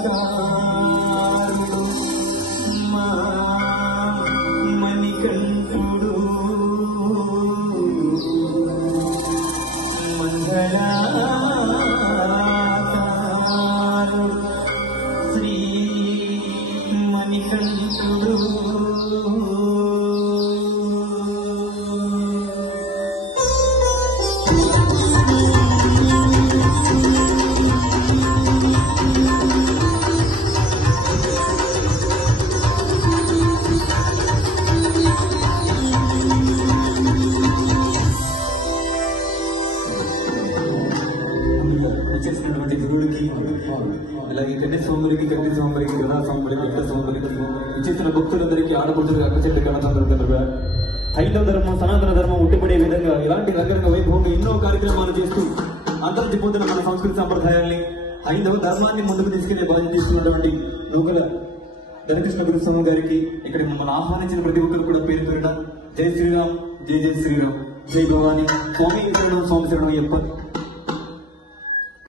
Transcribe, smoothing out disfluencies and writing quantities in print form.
మంగళాకారుడు మా మణికంఠుడు మంగళాకారుడు శ్రీ మణికంఠుడు చేసినటువంటి గురువుడికి అలాగే కన్నె సోమరికి గడ్డి సోమరికి గృహ సోమరికి వెంకట సోమరికి చేసిన భక్తులందరికీ ఆడపడుతులు అక్కచెట్టు కన్నతందరూ హైందవ ధర్మం సనాతన ధర్మం ఉట్టిపడే విధంగా ఇలాంటి రంగరంగ వైభవంగా ఎన్నో కార్యక్రమాలు చేస్తూ అంతర్జాతీయ పొందిన మన సంస్కృతి సంప్రదాయాల్ని హైందవ ధర్మాన్ని ముందుకు తీసుకెళ్లే బాధ్యత తీసుకున్నటువంటి నూకల ధనకృష్ణ గురుస్వామి గారికి ఇక్కడ మమ్మల్ని ఆహ్వానించిన ప్రతి ఒక్కరు కూడా పేరు పేరుట జై శ్రీరామ్ జై జై శ్రీరామ్ జై భవాని స్వామి శరణం స్వామి శరణం అయ్యప్ప.